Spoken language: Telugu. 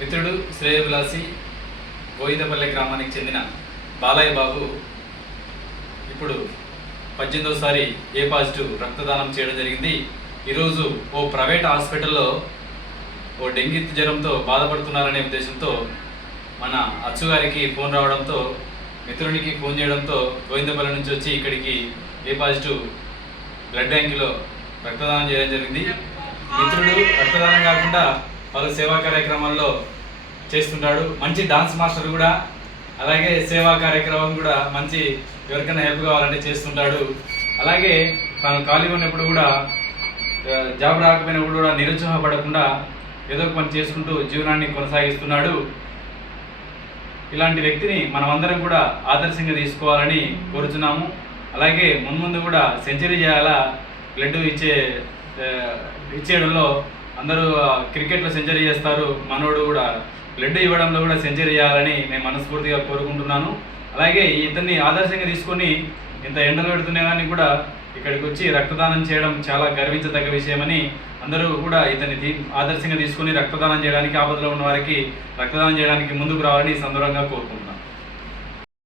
మిత్రుడు శ్రేయవిలాసి గోవిందపల్లె గ్రామానికి చెందిన బాలయ్య బాబు ఇప్పుడు పద్దెనిమిదోసారి ఏ పాజిటివ్ రక్తదానం చేయడం జరిగింది. ఈరోజు ఓ ప్రైవేట్ హాస్పిటల్లో ఓ డెంగ్యూ జ్వరంతో బాధపడుతున్నారనే ఉద్దేశంతో మన అచ్చు గారికి ఫోన్ రావడంతో మిత్రునికి ఫోన్ చేయడంతో గోవిందపల్లి నుంచి వచ్చి ఇక్కడికి ఏ పాజిటివ్ బ్లడ్ బ్యాంకులో రక్తదానం చేయడం జరిగింది. మిత్రుడు రక్తదానం కాకుండా పలు సేవా కార్యక్రమాల్లో చేస్తుంటాడు. మంచి డాన్స్ మాస్టర్ కూడా. అలాగే సేవా కార్యక్రమం కూడా మంచి ఎవరికైనా హెల్ప్ కావాలంటే చేస్తుంటాడు. అలాగే తాను ఖాళీగా ఉన్నప్పుడు కూడా జాబ్ రాకపోయినప్పుడు కూడా నిరుత్సాహపడకుండా ఏదో ఒక పని చేసుకుంటూ జీవనాన్ని కొనసాగిస్తున్నాడు. ఇలాంటి వ్యక్తిని మనమందరం కూడా ఆదర్శంగా తీసుకోవాలని కోరుచున్నాము. అలాగే మున్ముందు కూడా సెంచరీ చేయాలా బ్లడ్ ఇచ్చే ఇచ్చేయడంలో అందరూ క్రికెట్లో సెంచరీ చేస్తారు. మనోడు కూడా బ్లడ్ ఇవ్వడంలో కూడా సెంచరీ చేయాలని నేను మనస్ఫూర్తిగా కోరుకుంటున్నాను. అలాగే ఇతన్ని ఆదర్శంగా తీసుకొని ఇంత ఎండలు పెడుతున్నా కానీ కూడా ఇక్కడికి వచ్చి రక్తదానం చేయడం చాలా గర్వించదగ్గ విషయమని అందరూ కూడా ఇతన్ని ఆదర్శంగా తీసుకొని రక్తదానం చేయడానికి ఆపదలో ఉన్న వారికి రక్తదానం చేయడానికి ముందుకు రావాలని సందర్భంగా కోరుకుంటున్నాను.